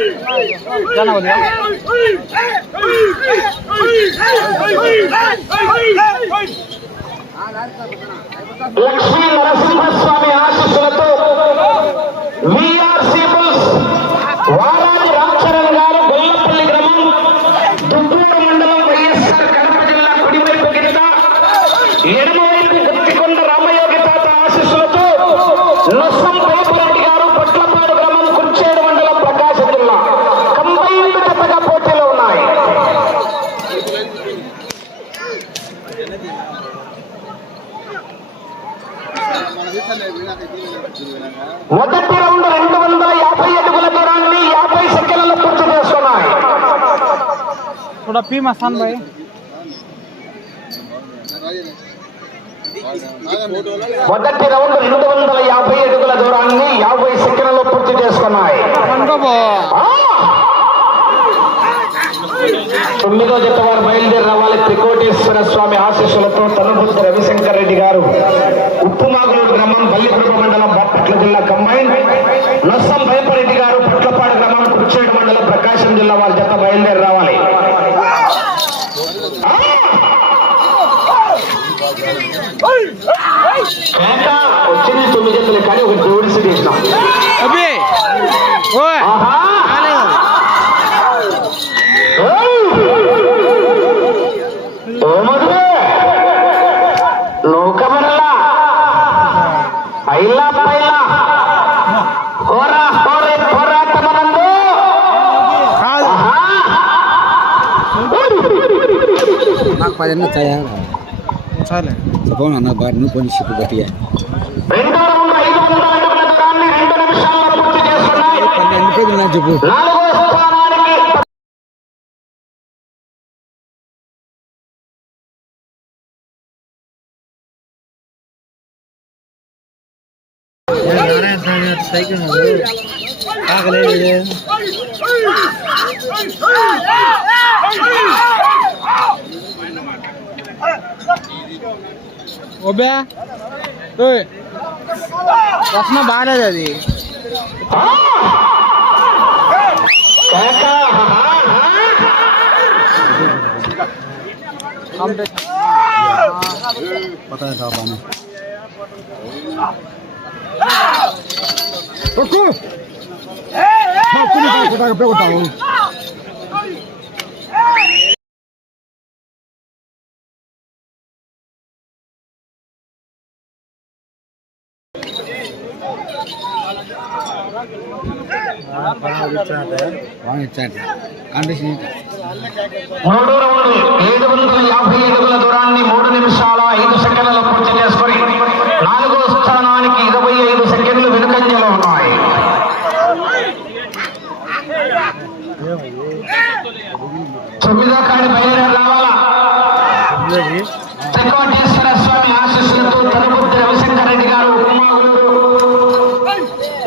जाना नरसिंह स्वामी आशीष మొదటి రౌండ్ రెండు వందల యాభై అడుగుల దూరాన్ని యాభై సెకండ్లలో పూర్తి చేసుకున్నాయి थोड़ा पी मसान भाई మొదటి రౌండ్ రెండు వందల యాభై అడుగుల దూరాన్ని యాభై సెకండ్లలో పూర్తి చేసుకున్నాయి తొమ్మిదో జత వారు బయలుదేరి రావాలి. త్రికోటేశ్వర స్వామి ఆశీస్సులతో తనుబుద్ధి రవిశంకర్ రెడ్డి గారు ఉప్పుమాగులూరు గ్రామం బల్లికుడుప మండలం బాపట్ల జిల్లా కంబైన్. నొస్సం భయపరెడ్డి గారు పట్లపాడు గ్రామం కుర్చేడు మండలం ప్రకాశం జిల్లా వారి జత బయలుదేరి రావాలి. వచ్చింది తొమ్మిది జతలు కానీ ఒక జోడిసి తీసినాం. దూరాన్ని రెండు నిమిషాల్లో పూర్తి చేసుకున్నాయి పది ఎన్ని పేజీలు నాకు చెప్పు నాలుగో స్థానానికి సైకిల్ ఆగలేదు ఓబే ఓయ్ రసన బాగాలేదు అది ఆ! కేక ఆహా, ఆహా. కాంపిటీషన్ మూడో రౌండ్ ఏడు వందల యాభై అడుగుల దూరాన్ని మూడు నిమిషాల ఐదు సెకండ్లలో పూర్తి చేసుకొని నాలుగో స్థానానికి ఇరవై ఐదు సెకండ్లు వెనుకంజలో ఉన్నాయి తొమ్మిదో కాడి బయలుదేరి రావాలా త్రికోటేశ్వర స్వామి ఆశీస్సులతో తనుబుద్ధి రవిశంకర్ రెడ్డి గారు ఉమాగులూరు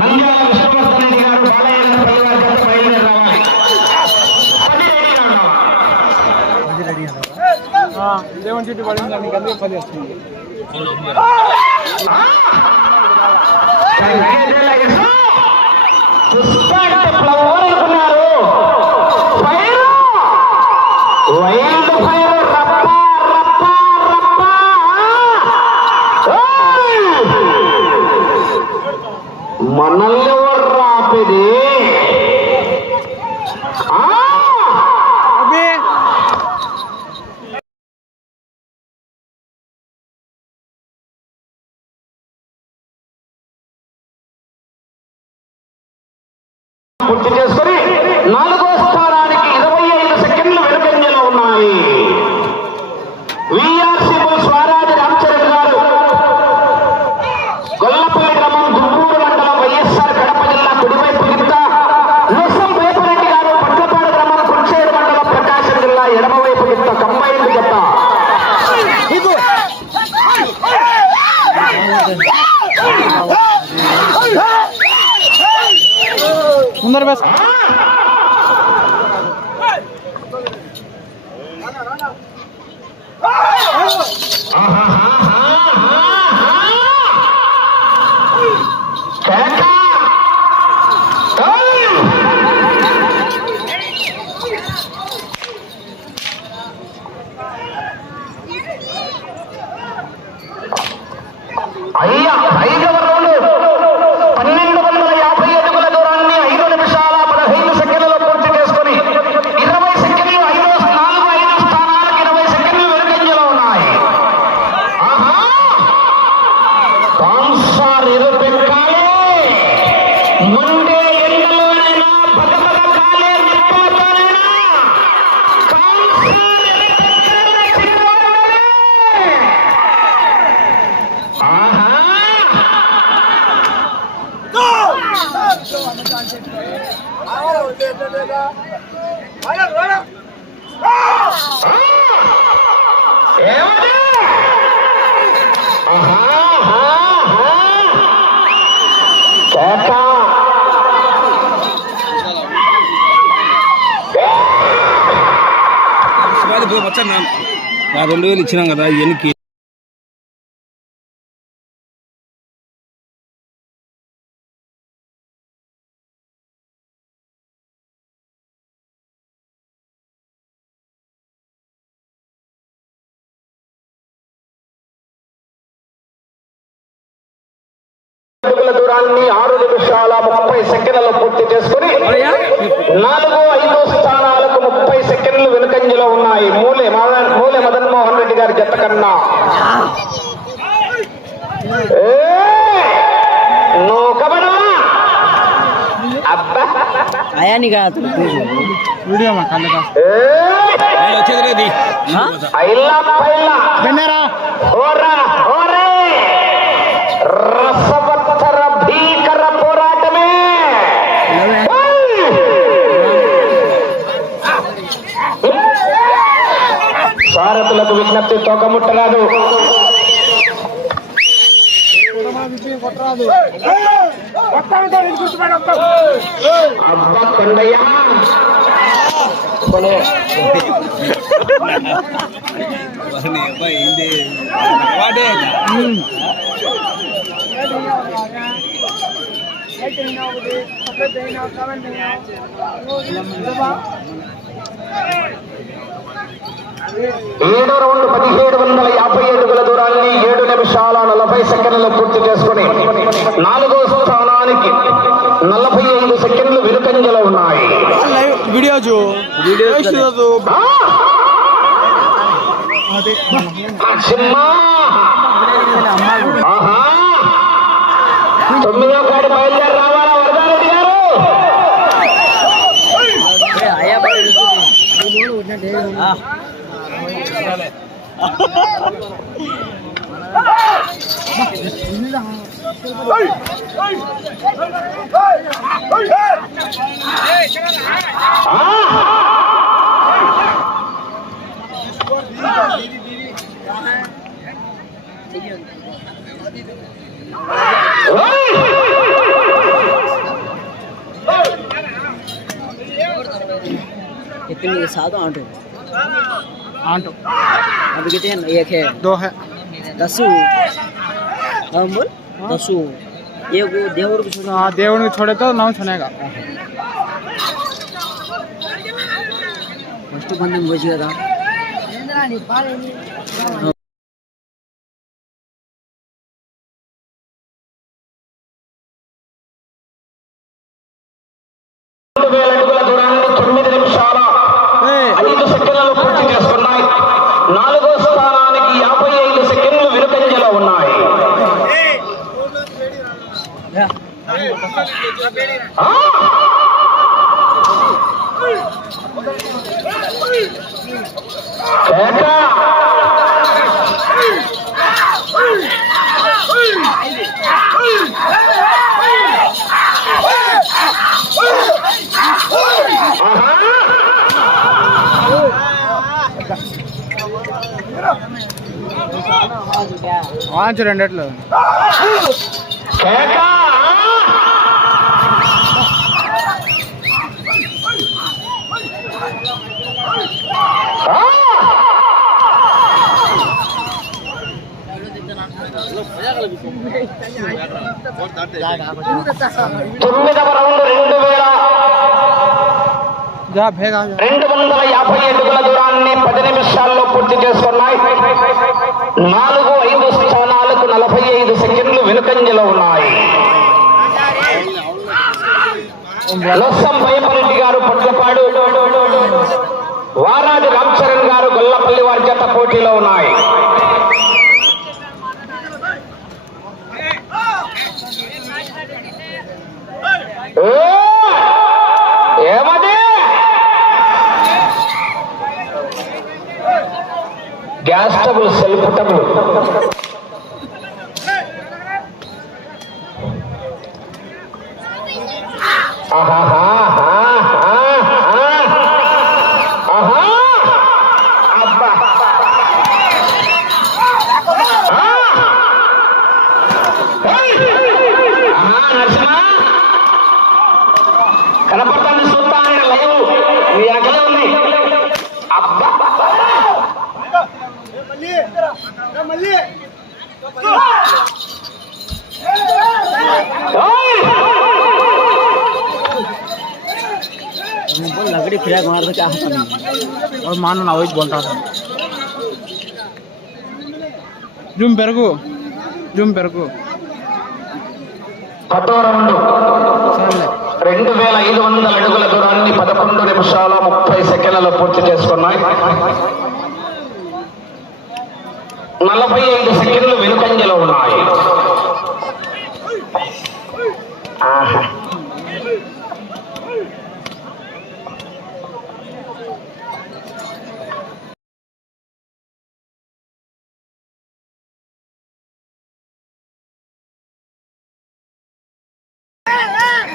నంద్యాల విష్ణువర్ధన్ రెడ్డి గారు బాలయ్య గారు పల్లెవారి చేత బయలుదేరి రావాలి పది రెడీగా ఉండాలా? లెవెన్ చుట్టూ పడింది నీకు అందుకే పది వస్తుంది మనల్ని ఎవరు రాపిది সুন্দর বেশ నా రెండు వేలు ఇచ్చినాం కదా ఎనికి దూరాన్ని ఆరు నిమిషాల ముప్పై సెకండ్లలో పూర్తి చేసుకుని నాలుగు ఐదు స్థానాలకు ముప్పై సెకండ్లు వెనుకంజలో ఉన్నాయి మూలే మదన్ మూలే మదన్ మోహన్ రెడ్డి గారి జత కన్నా. వీడియో మా కళ్ళు వచ్చేది రేది ఓరా ఓరే ಒಂದು ವಿಜ್ಞಪ್ತಿ ತೋಕ ಮುಟ್ಟರಾದು ಅಬ್ಬ ಕೊಂಡಯ್ಯ ಕೊನೆ ಹ್ಮ್ ఏడో రౌండ్ పదిహేడు వందల యాభై అడుగుల దూరాన్ని ఏడు నిమిషాల నలభై సెకండ్లు పూర్తి చేసుకుని నాలుగో స్థానానికి నలభై ఐదు సెకండ్లు వెనుకంజలో ఉన్నాయి. వీడియో చూ. వీడియో చూ. ఆ! అదే సింహ! ఆహా! తొమ్మిదో కాడి బయలుదేరి రావాలా వరదారెడ్డి గారు? అయ్యా எத்தனை சாதம் ஆண்டு आठ अभी कितने एक है। दो है। दसु। हम हाँ, बोल। हाँ। दसु। ये वो देवर को छोड़ हाँ देवर को छोड़े तो नाम सुनेगा। फ़र्स्ट तो बंदे में बच गया था। వాంచు రెండట్లు కేక! ఆ! తొమ్మిదవ రౌండ్ రెండు వేల జా భేగా జా రెండు వందల యాభై అడుగుల దూరాన్ని పది నిమిషాల్లో పూర్తి చేసుకున్నాయి నాలుగు ఐదు స్థానాలకు నలభై ఐదు సెకండ్లు వెనుకంజలో ఉన్నాయి. లొస్సం భయపరెడ్డి గారు పొట్లపాడు. వారాది రామ్ చరణ్ గారు గొల్లపల్లి వారి జత పోటీలో ఉన్నాయి. ఏమది? గ్యాస్ టబుల్ సెల్ఫ్ టబుల్ ಅವ್ರ ಮಾನ ನಾವು జూమ్ పెరుగు జూమ్ పెరుగు పదో రెండు వేల ఐదు వందల అడుగుల దూరాన్ని పదకొండు నిమిషాల ముప్పై సెకండ్లలో పూర్తి చేసుకున్నాయి. నలభై ఐదు సెకండ్లు వెనుకంజలో ఉన్నాయి. ఆహా.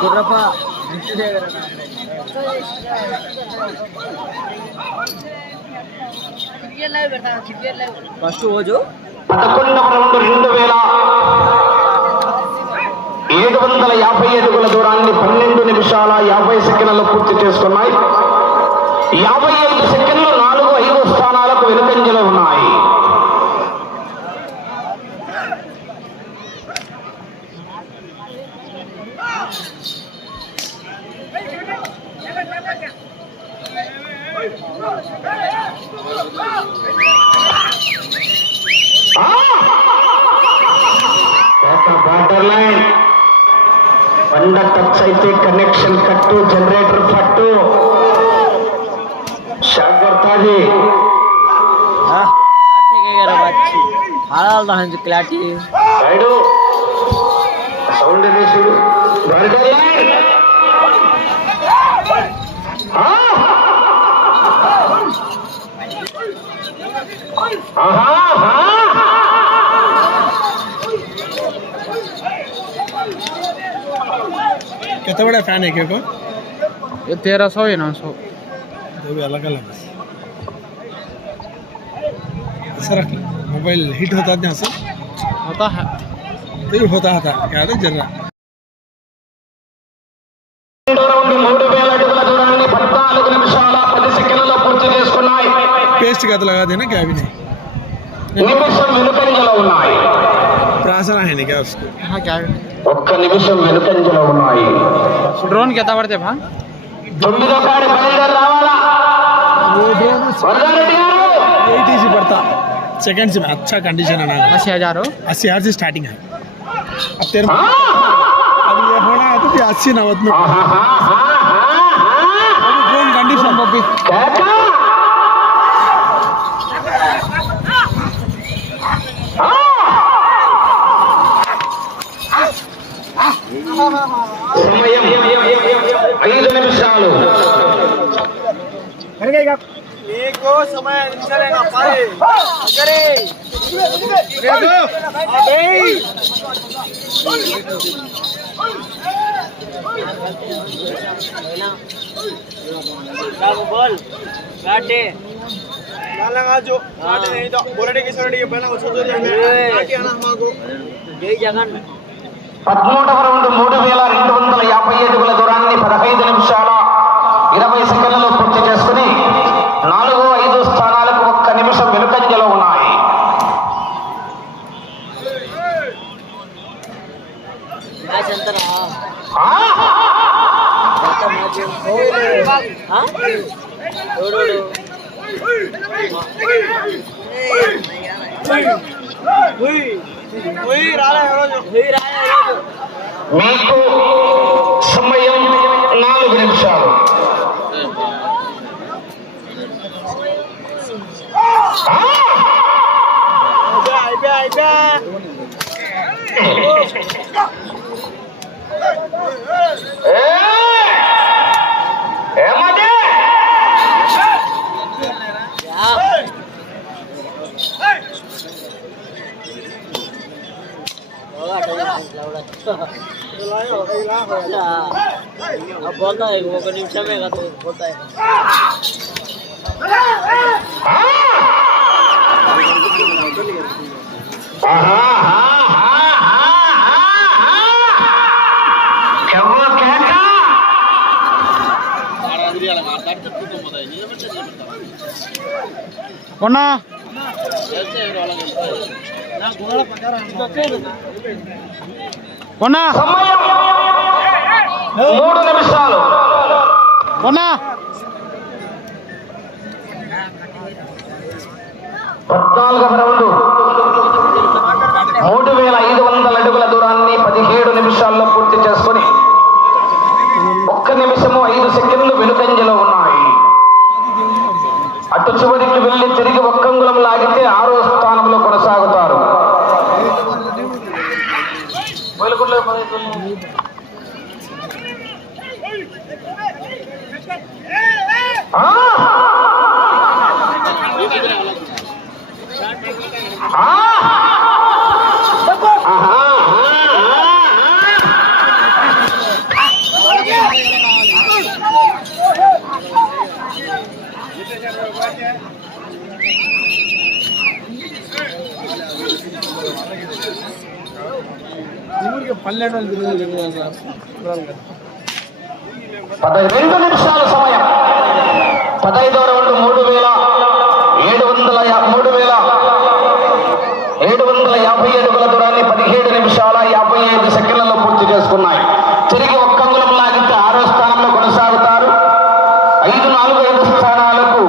గుర్రప్ప ఫస్ట్ రోజు? రెండు వేల ఏడు వందల యాభై ఐదుల దూరాన్ని పన్నెండు నిమిషాల యాభై సెకండ్లలో పూర్తి చేసుకున్నాయి. యాభై ఐదు సెకండ్లు నాలుగు ఐదు స్థానాలకు వెనుకంజలో ఉన్నాయి. బార్డర్ లైన్ వంద టచ్ అయితే కనెక్షన్ కట్టు జనరేటర్ ఫట్ షాక్ కొడతాది हाल दहन क्लाटी రైడు సౌండ్ తీసుడు బార్డర్ లైన్ ఆ! ఆహా ఆహా कितना बड़ा फैन है क्या को ये तेरह सौ या नौ सौ वो भी अलग अलग जर्रा రెండో రౌండ్ మూడు వేల అడుగుల దూరాన్ని పద్నాలుగు నిమిషాల పది సెకండ్లలో పూర్తి చేసుకున్నాయి पेस्ट का तो लगा देना क्या भी नहीं నిమిషం వెనుకంజలో ఉన్నాయి प्रासना है नहीं क्या उसको हाँ क्या ఒక్క నిమిషం వెనుకంజలో ఉన్నాయి ड्रोन कितना पड़ते भाई తొమ్మిదో కాడి బయలుదేరి రావాలా వరదారెడ్డి గారు एट इजी पड़ता सेकंड से अच्छा कंडीशन है ना अस्सी हजार हो अस्सी हजार से स्टार्टिंग है अब तेरे ఆ! अब ये होना है तो फिर अस्सी नवत में ఆహాహాహాహా! ड्रोन कंडीशन కేక! ఆ! సమయం ఐదు నిమిషాలు बोल काटे జై జగన్ పదమూడవ రౌండ్ మూడు వేల రెండు వందల యాభై అడుగుల దూరాన్ని పదహైదు నిమిషాల ఇరవై సెకండ్లలో పోతాయి ఒక నిమిషమే కదా పోతాయి కొన్నా కొన్నా మూడు నిమిషాలు. కొన్నా పద్నాలుగవ రౌండ్ మూడు వేల ఐదు వందల అడుగుల దూరాన్ని పదిహేడు నిమిషాల్లో పూర్తి చేసుకొని ఒక్క నిమిషము ఐదు సెకండ్లు వెనుకంజలో ఉన్నాయి అటు చివరికి వెళ్ళి తిరిగి ఒక్కంగులం లాగితే ఆరో స్థానంలో కొనసాగుతారు ఆ! ఆ! ఆహా! ఊరికి పన్నెండు వందలు తిరుగుతుంది సార్ పదహైదు నిమిషాల సమయం పదహైదో రౌండ్ మూడు వేల ఏడు వందల యా- మూడు వేల ఏడు వందల యాభై అడుగుల దూరాన్ని పదిహేడు నిమిషాల యాభై ఐదు సెకండ్లలో పూర్తి చేసుకున్నాయి. తిరిగి ఒక్క అంగుళం లాగితే ఆరో స్థానంలో కొనసాగుతారు. ఐదు నాలుగు ఐదు స్థానాలకు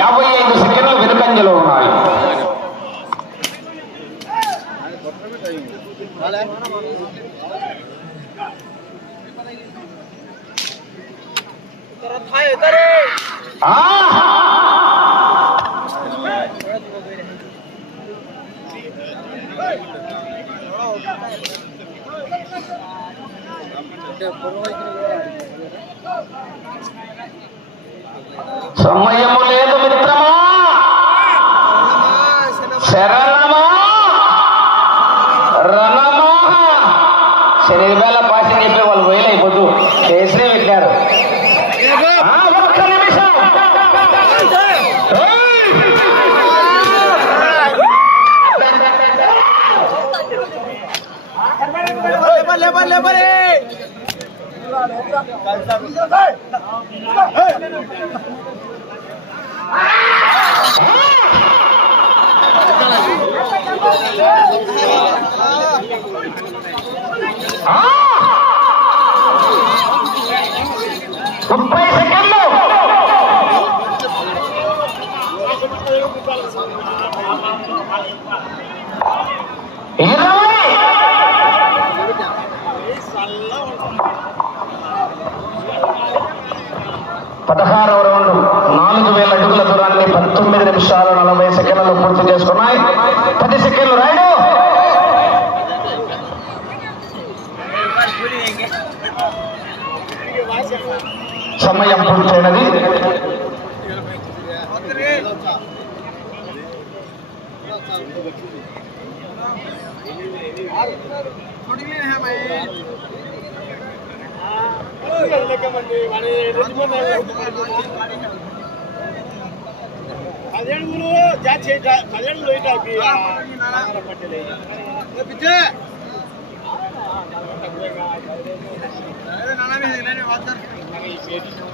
యాభై ఐదు సెకండ్లు వెనుకంజలో ఉన్నాయి ఆ! సమయము లేదు మిత్రమా శరణమా రణమా శరీరాల భాష చెప్పే వాళ్ళు వేలు అయిపోతూ కేసరే పెట్టారు ఒక్క నిమిషం! ముప్పై సెకండ్లు. ఇరవై. పదహారవ రౌండ్ నాలుగు వేల అడుగుల దూరాన్ని పంతొమ్మిది నిమిషాలు నలభై సెకండ్లు పూర్తి చేసుకున్నాయి. పది సెకండ్లు రైడు సమయం పూర్తయినది. పదిహేడుగులు జాతి పదిహేడుగులు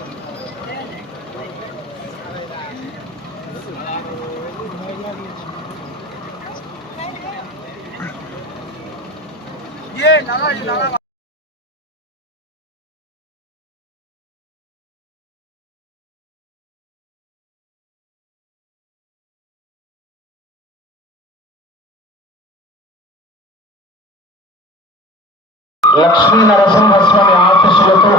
లక్ష్మీ నరసింహస్వామి ఆశీస్సులతో